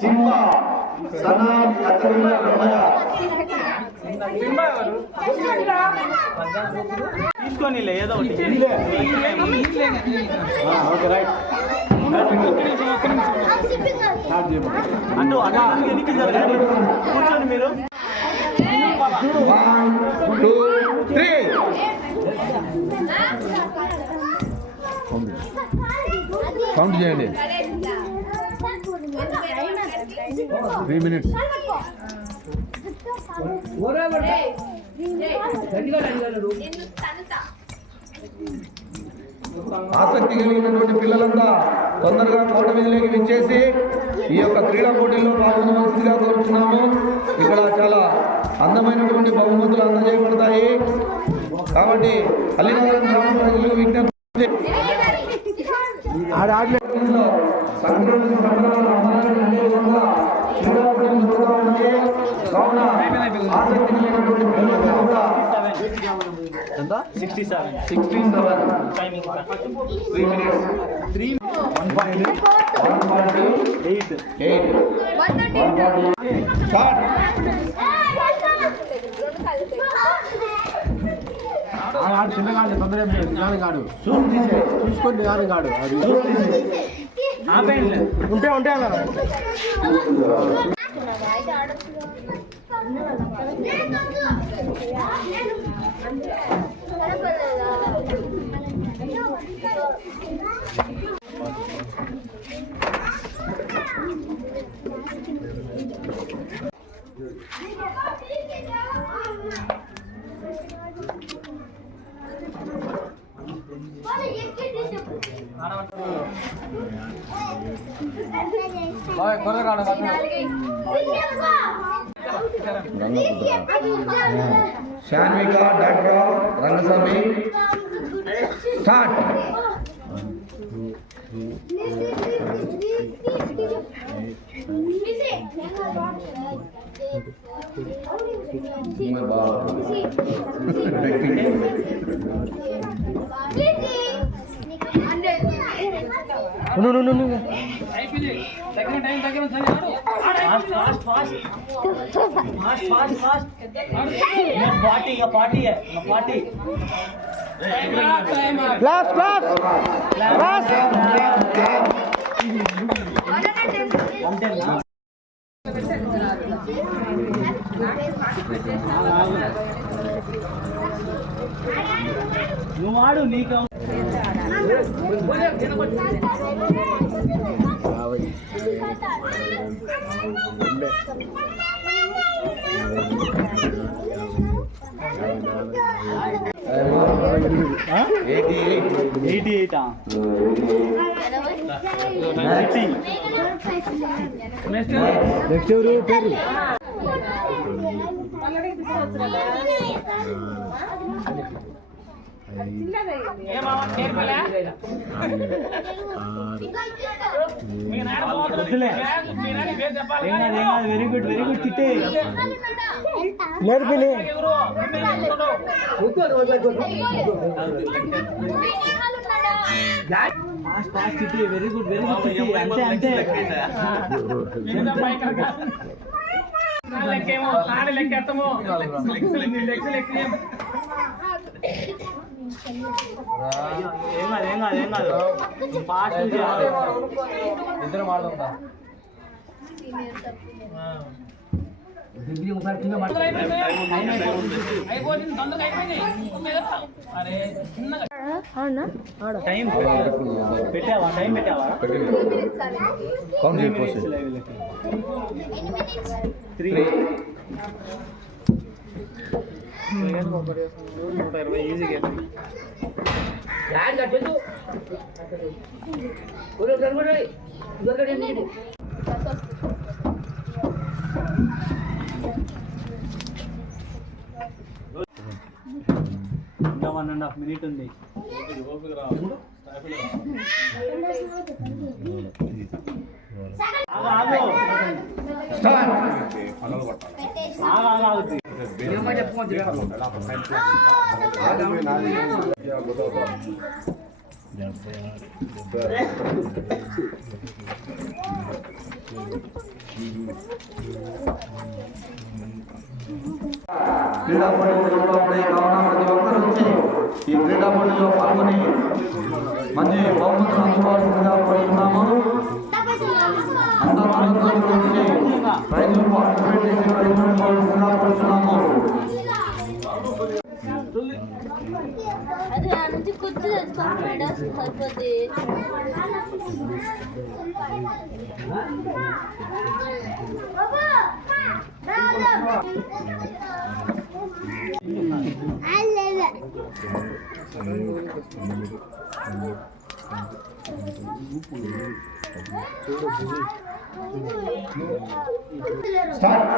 సింహ సనా కత్రినా రమయ తీసుకొని ఏదో ఒకటి ఓకే రైట్ అంటూ అలా ఎన్నికి జరగండి కూర్చోండి మీరు 1 2 3 కౌంట్ చేయండి 3 minutes ఆసక్తి కలిగినటువంటి పిల్లలంతా తొందరగా కోట వీధిలోకి విచ్చేసి ఈ యొక్క క్రీడా పోటీల్లో పాల్గొనవలసిందిగా కోరుతున్నాము. ఇక్కడ చాలా అందమైనటువంటి బహుమతులు అందజేయబడతాయి కాబట్టి అల్లినగరం గ్రామ ప్రజలకు విజ్ఞప్తి ఆసక్తి కలిగినటువంటి పిల్లలంతా కూడా 67 3 minutes 1.8 start ఆడు చిన్నగాడు తొందర కాడు చూసుకొని కాడు అది ఉంటే ఉంటే అన్నారు శాన్విక డాక్టర్ రంగస్వామి స్టార్ట్ నువ్వు వాడు నీకు నెక్స్ట్ ఎవరు పేరు వెరీ గుడ్ చిట్టే నేర్పిలే చిట్టి వెరీ గుడ్ చిట్టి అంతే అంతే ఏం కాదు ఫాస్ట్ చేయాలి ఇద్దరు మాట్లాడుతా టైం పెట్టావా కౌంట్ 3 120 ఈజీగా ఇంకా 1.5 minutes ఉంది. క్రీడా పోటీలు జరుగుతాయి కావున ప్రతి ఒక్కరు వచ్చి ఈ క్రీడా పోటీల్లో పాల్గొని మంచి బహుమతులు అందుకోవాల్సిందిగా కోరుతున్నాము. అందరూ వచ్చి ప్రైజులు పార్టిసిపేట్ చేసి ప్రైజులు అందుకోవాల్సిందిగా కోరుతున్నాము. అదే ఆ నుంచి కుర్చీ తెచ్చుకోండి మేడం సరిపోద్ది. స్టార్ట్